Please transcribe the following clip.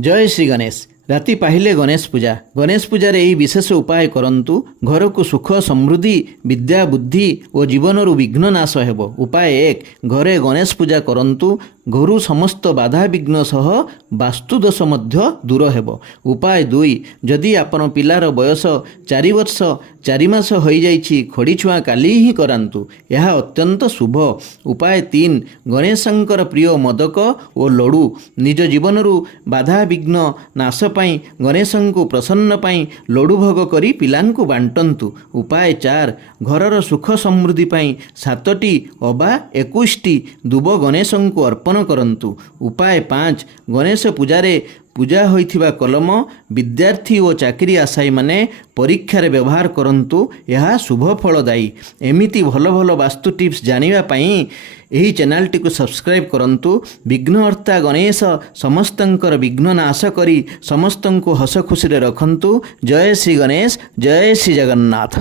जय श्री गणेश। राति पाहिले गणेश पूजार यही विशेष उपाय करंतु घर को सुख समृद्धि विद्या बुद्धि और जीवन विघ्न नाश हेब। उपाय 1, घरे गणेश पूजा करंतु घर समस्त बाधा विघ्न सह वास्तुदोष मध्य दूर हेब। उपाय 2, जदि आपण पिलार बयस 4 वर्ष 4 मास हो जाइछि खड़ी छुआ काली ही करांतु, यह अत्यंत शुभ। उपाय 3, गणेशंकर प्रिय मोदक और लड्डू निज जीवन बाधा विघ्न नाश पाई गणेशंकु प्रसन्न पाई लड्डू भोग करी पिलांकु बांटंतु। उपाय 4, घरर सुख समृद्धि पाई 7टी अबा 21टी दुब गणेशंकु अर्पण करंतु। उपाय 5, गणेश पूजारे पूजा होइथिबा कलम विद्यार्थी और चाकरी आशायी माने परीक्षार व्यवहार करंतु, यह शुभ फलदायी। एमिति भल भल वास्तु टिप्स जानिबा पई एही चैनल को सब्सक्राइब करंतु। विघ्नहर्ता गणेश समस्तंकर विघ्न नाश करी समस्तंको हस खुशी रखंतु। जय श्री गणेश, जय श्री जगन्नाथ।